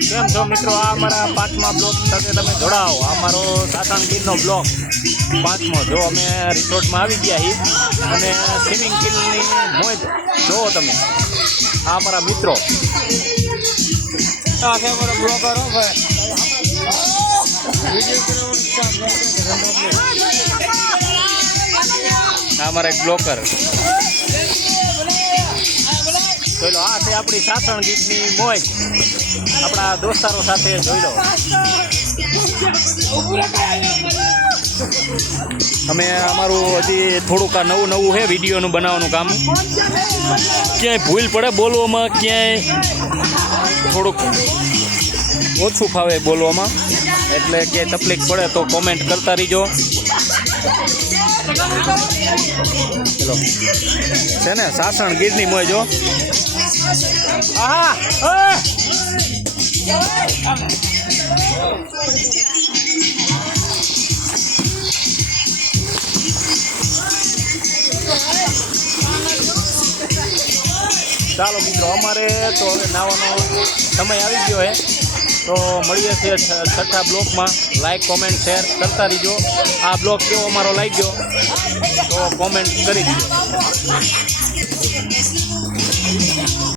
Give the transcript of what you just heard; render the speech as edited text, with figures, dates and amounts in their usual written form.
કેમ છો મિત્રો? આ અમારા 5મા બ્લોગ સાથે તમે જોડાઓ. આ અમારો સાસણ ગીરનો બ્લોગ 5મો. જો અમે રિસોર્ટમાં આવી ગયા છીએ અને સ્વિમિંગ પુલની મોજ જોવો તમે. આ અમારા મિત્રો. આ છે અમારો બ્લોગર હો ભાઈ. આ અમારા એક બ્લોગર. જોઈ લો, આ છે આપણી સાસણ ગીરની મોજ. આપણા દોસ્તારો સાથે જોઈ લો. અમે અમારું હજી થોડુંક આ નવું છે વિડીયોનું બનાવવાનું કામ. ક્યાંય ભૂલ પડે બોલવામાં, ક્યાંય થોડુંક ઓછું ફાવે બોલવામાં, એટલે ક્યાંય તકલીફ પડે તો કોમેન્ટ કરતા રહીજો. ચલો, છે ને સાસણ ગીરની મોજ જો. ચાલો મિત્રો, અમારે તો હવે નાવાનો સમય આવી ગયો છે. તો મળીએ છીએ 6થા બ્લોગમાં. લાઈક, કોમેન્ટ, શેર કરતા રહીજો. આ બ્લોગ કેવો અમારો લાગ્યો તો કોમેન્ટ કરી દીજો.